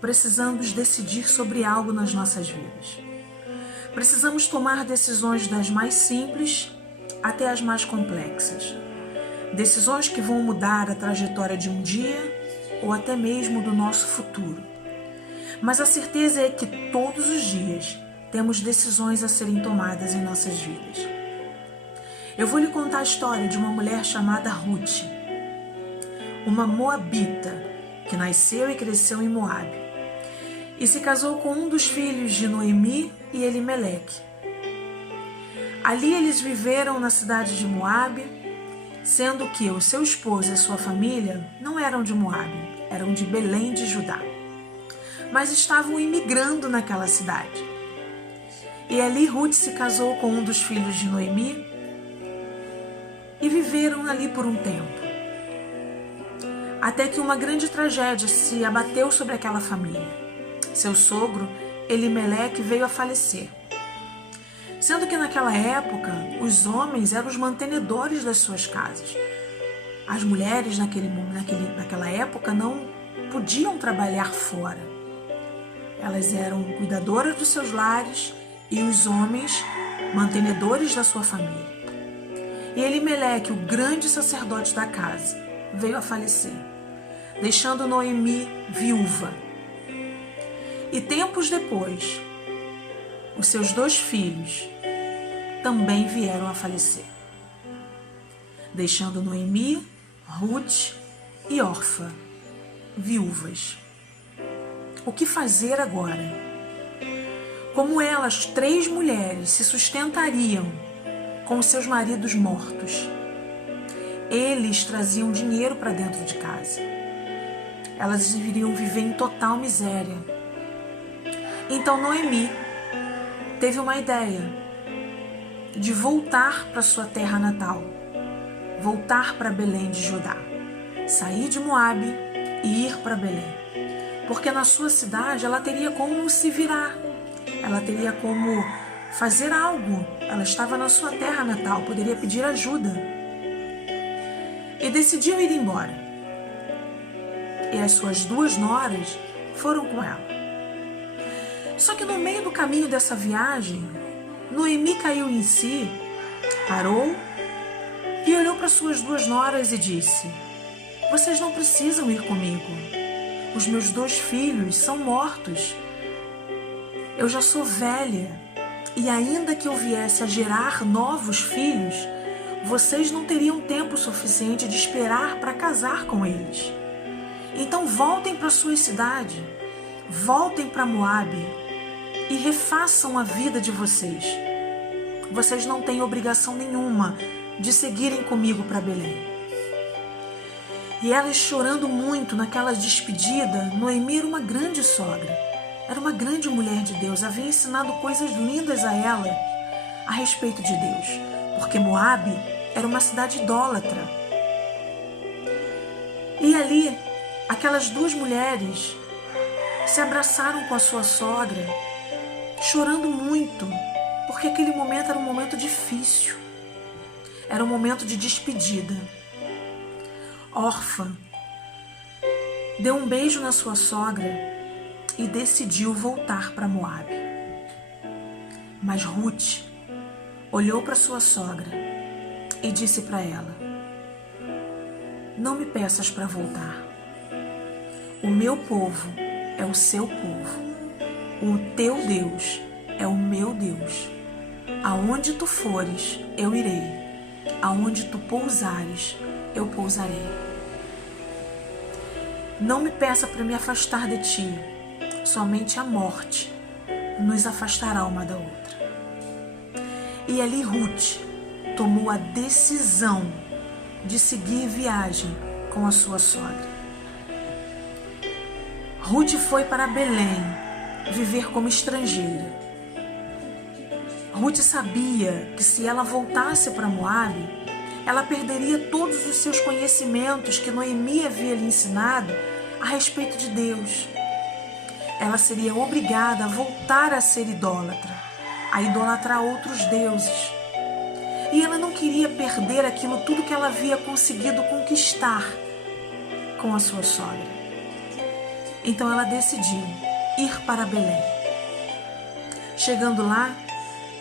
precisamos decidir sobre algo nas nossas vidas. Precisamos tomar decisões das mais simples até as mais complexas. Decisões que vão mudar a trajetória de um dia ou até mesmo do nosso futuro. Mas a certeza é que todos os dias temos decisões a serem tomadas em nossas vidas. Eu vou lhe contar a história de uma mulher chamada Ruth, uma moabita que nasceu e cresceu em Moabe e se casou com um dos filhos de Noemi e Elimeleque. Ali eles viveram na cidade de Moabe, sendo que o seu esposo e a sua família não eram de Moabe, eram de Belém de Judá, mas estavam imigrando naquela cidade. E ali Ruth se casou com um dos filhos de Noemi e viveram ali por um tempo, até que uma grande tragédia se abateu sobre aquela família. Seu sogro, Elimeleque, veio a falecer. Sendo que naquela época, os homens eram os mantenedores das suas casas. As mulheres naquela época não podiam trabalhar fora. Elas eram cuidadoras dos seus lares e os homens, mantenedores da sua família. E Elimeleque, o grande sacerdote da casa, veio a falecer, deixando Noemi viúva. E tempos depois, os seus 2 filhos também vieram a falecer, deixando Noemi, Ruth e Orfa viúvas. O que fazer agora? Como elas, 3 mulheres, se sustentariam com os seus maridos mortos? Eles traziam dinheiro para dentro de casa. Elas iriam viver em total miséria. Então Noemi teve uma ideia de voltar para sua terra natal, voltar para Belém de Judá, sair de Moabe e ir para Belém, porque na sua cidade ela teria como se virar, ela teria como fazer algo, ela estava na sua terra natal, poderia pedir ajuda. E decidiu ir embora. E as suas 2 noras foram com ela. Só que no meio do caminho dessa viagem, Noemi caiu em si, parou e olhou para suas 2 noras e disse: vocês não precisam ir comigo. Os meus 2 filhos são mortos. Eu já sou velha e ainda que eu viesse a gerar novos filhos, vocês não teriam tempo suficiente de esperar para casar com eles. Então voltem para sua cidade, voltem para Moabe e refaçam a vida de vocês. Vocês não têm obrigação nenhuma de seguirem comigo para Belém. E elas chorando muito naquela despedida, Noemi era uma grande sogra, era uma grande mulher de Deus, havia ensinado coisas lindas a ela a respeito de Deus, porque Moabe era uma cidade idólatra. E ali, aquelas 2 mulheres se abraçaram com a sua sogra, chorando muito, porque aquele momento era um momento difícil, era um momento de despedida. Orfa deu um beijo na sua sogra e decidiu voltar para Moabe. Mas Ruth olhou para sua sogra e disse para ela: não me peças para voltar. O meu povo é o seu povo. O teu Deus é o meu Deus. Aonde tu fores, eu irei. Aonde tu pousares, eu pousarei. Não me peça para me afastar de ti. Somente a morte nos afastará uma da outra. E ali Ruth tomou a decisão de seguir viagem com a sua sogra. Ruth foi para Belém viver como estrangeira. Ruth sabia que se ela voltasse para Moabe, ela perderia todos os seus conhecimentos que Noemi havia lhe ensinado a respeito de Deus. Ela seria obrigada a voltar a ser idólatra, a idolatrar outros deuses. E ela não queria perder aquilo tudo que ela havia conseguido conquistar com a sua sogra. Então ela decidiu ir para Belém. Chegando lá,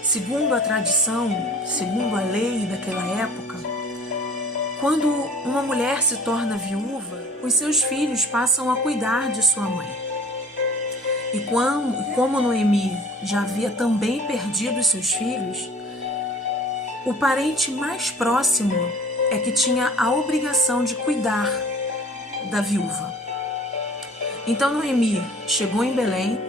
segundo a tradição, segundo a lei daquela época, quando uma mulher se torna viúva, os seus filhos passam a cuidar de sua mãe. E como Noemi já havia também perdido seus filhos, o parente mais próximo é que tinha a obrigação de cuidar da viúva. Então Noemi chegou em Belém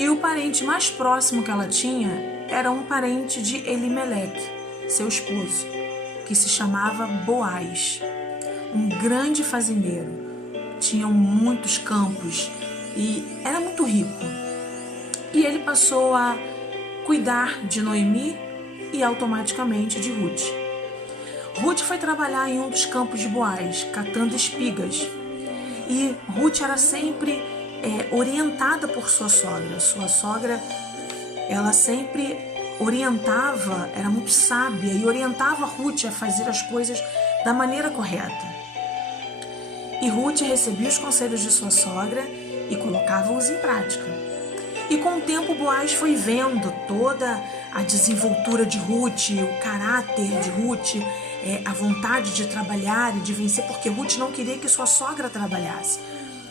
e o parente mais próximo que ela tinha era um parente de Elimeleque, seu esposo, que se chamava Boaz, um grande fazendeiro. Tinham muitos campos e era muito rico. E ele passou a cuidar de Noemi e automaticamente de Ruth. Ruth foi trabalhar em um dos campos de Boaz, catando espigas. E Ruth era sempre orientada por sua sogra. Sua sogra, ela sempre orientava, era muito sábia e orientava Ruth a fazer as coisas da maneira correta. E Ruth recebia os conselhos de sua sogra e colocava-os em prática. E com o tempo Boaz foi vendo toda a desenvoltura de Ruth, o caráter de Ruth, a vontade de trabalhar e de vencer, porque Ruth não queria que sua sogra trabalhasse.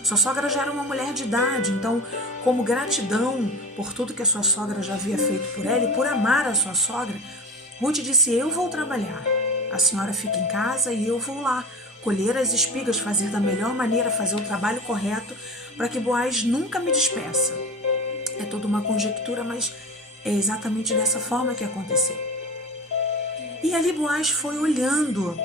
Sua sogra já era uma mulher de idade, então, como gratidão por tudo que a sua sogra já havia feito por ela e por amar a sua sogra, Ruth disse: eu vou trabalhar, a senhora fica em casa e eu vou lá colher as espigas, fazer da melhor maneira, fazer o trabalho correto para que Boaz nunca me despeça. É toda uma conjectura, mas é exatamente dessa forma que aconteceu. E ali Boaz foi olhando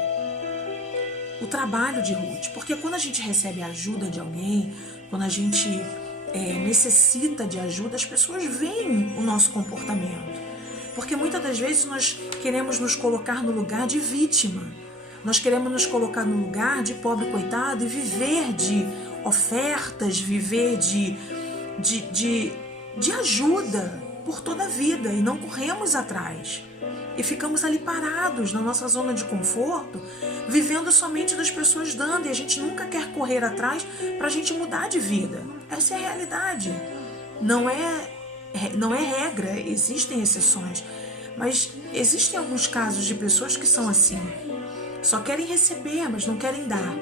o trabalho de Ruth, porque quando a gente recebe a ajuda de alguém, quando a gente necessita de ajuda, as pessoas veem o nosso comportamento, porque muitas das vezes nós queremos nos colocar no lugar de vítima, nós queremos nos colocar no lugar de pobre coitado e viver de ofertas, viver de ajuda por toda a vida e não corremos atrás. E ficamos ali parados na nossa zona de conforto, vivendo somente das pessoas dando, e a gente nunca quer correr atrás para a gente mudar de vida. Essa é a realidade. Não é regra, existem exceções, mas existem alguns casos de pessoas que são assim. Só querem receber, mas não querem dar.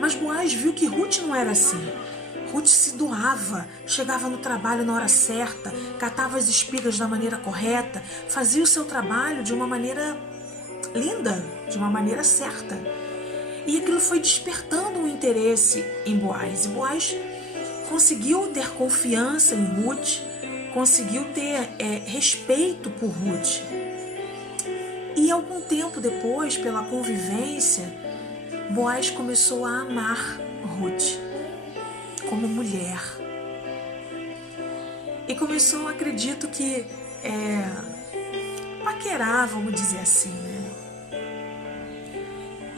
Mas Boaz viu que Ruth não era assim. Ruth se doava, chegava no trabalho na hora certa, catava as espigas da maneira correta, fazia o seu trabalho de uma maneira linda, de uma maneira certa. E aquilo foi despertando um interesse em Boaz. E Boaz conseguiu ter confiança em Ruth, conseguiu ter respeito por Ruth. E algum tempo depois, pela convivência, Boaz começou a amar Ruth como mulher. E começou, acredito que, paquerar, vamos dizer assim, né?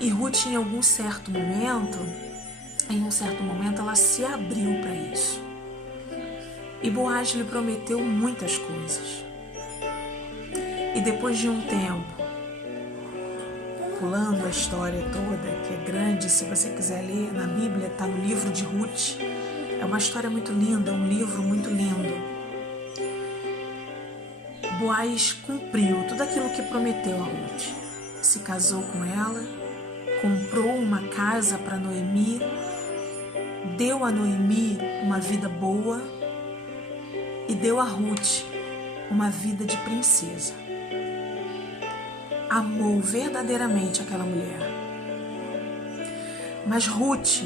E Ruth, em um certo momento, ela se abriu para isso. E Boaz lhe prometeu muitas coisas. E depois de um tempo, pulando a história toda, que é grande, se você quiser ler na Bíblia, está no livro de Ruth. É uma história muito linda, um livro muito lindo. Boaz cumpriu tudo aquilo que prometeu a Ruth. Se casou com ela, comprou uma casa para Noemi, deu a Noemi uma vida boa e deu a Ruth uma vida de princesa. Amou verdadeiramente aquela mulher. Mas Ruth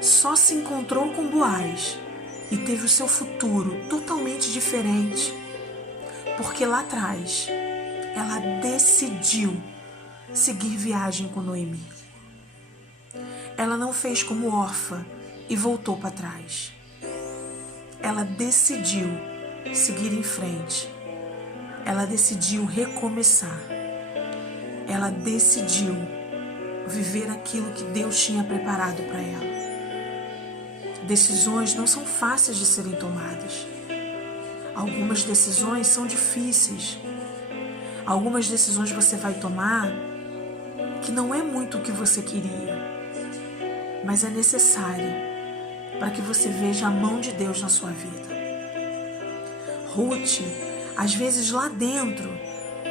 só se encontrou com Boaz e teve o seu futuro totalmente diferente, porque lá atrás ela decidiu seguir viagem com Noemi. Ela não fez como órfã e voltou para trás. Ela decidiu seguir em frente. Ela decidiu recomeçar. Ela decidiu viver aquilo que Deus tinha preparado para ela. Decisões não são fáceis de serem tomadas. Algumas decisões são difíceis. Algumas decisões você vai tomar que não é muito o que você queria, mas é necessário para que você veja a mão de Deus na sua vida. Ruth, às vezes lá dentro,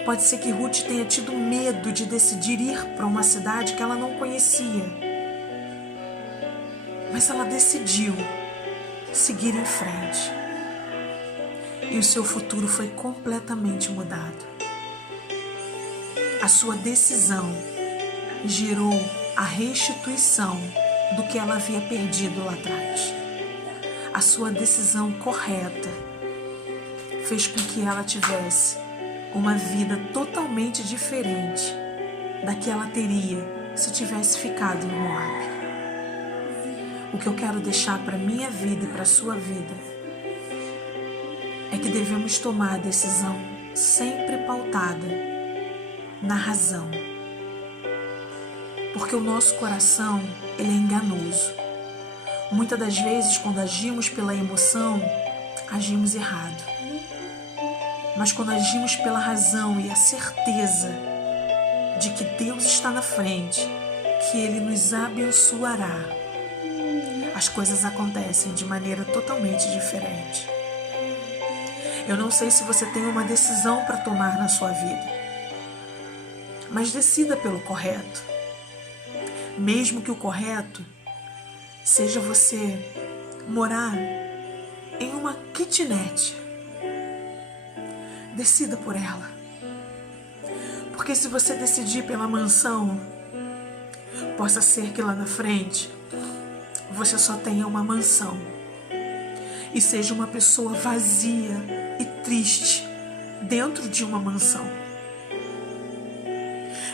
pode ser que Ruth tenha tido medo de decidir ir para uma cidade que ela não conhecia. Mas ela decidiu seguir em frente. E o seu futuro foi completamente mudado. A sua decisão gerou a restituição do que ela havia perdido lá atrás. A sua decisão correta fez com que ela tivesse uma vida totalmente diferente da que ela teria se tivesse ficado em Moab. O que eu quero deixar para a minha vida e para a sua vida é que devemos tomar a decisão sempre pautada na razão. Porque o nosso coração, ele é enganoso. Muitas das vezes, quando agimos pela emoção, agimos errado. Mas quando agimos pela razão e a certeza de que Deus está na frente, que Ele nos abençoará, as coisas acontecem de maneira totalmente diferente. Eu não sei se você tem uma decisão para tomar na sua vida, mas decida pelo correto. Mesmo que o correto seja você morar em uma kitnet, decida por ela. Porque se você decidir pela mansão, possa ser que lá na frente você só tenha uma mansão e seja uma pessoa vazia e triste dentro de uma mansão.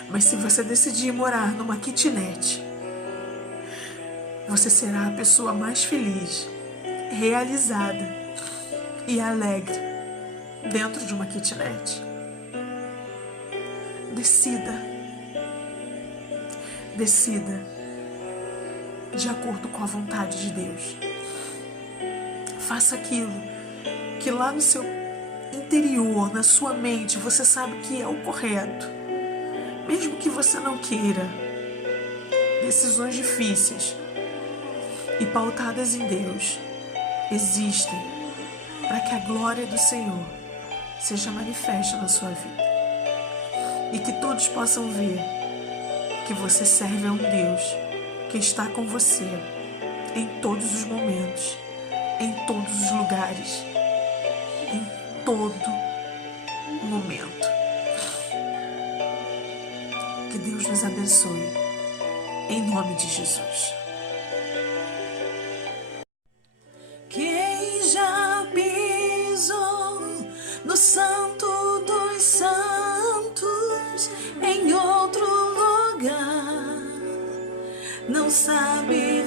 Mas se você decidir morar numa kitnet, você será a pessoa mais feliz, realizada e alegre dentro de uma kitnet. Decida de acordo com a vontade de Deus. Faça aquilo que lá no seu interior, na sua mente, você sabe que é o correto. Mesmo que você não queira. Decisões difíceis e pautadas em Deus existem para que a glória do Senhor seja manifesta na sua vida. E que todos possam ver que você serve a um Deus que está com você em todos os momentos, em todos os lugares, em todo momento. Que Deus nos abençoe, em nome de Jesus. Quem já pisou no Santo dos Santos em outro lugar não sabe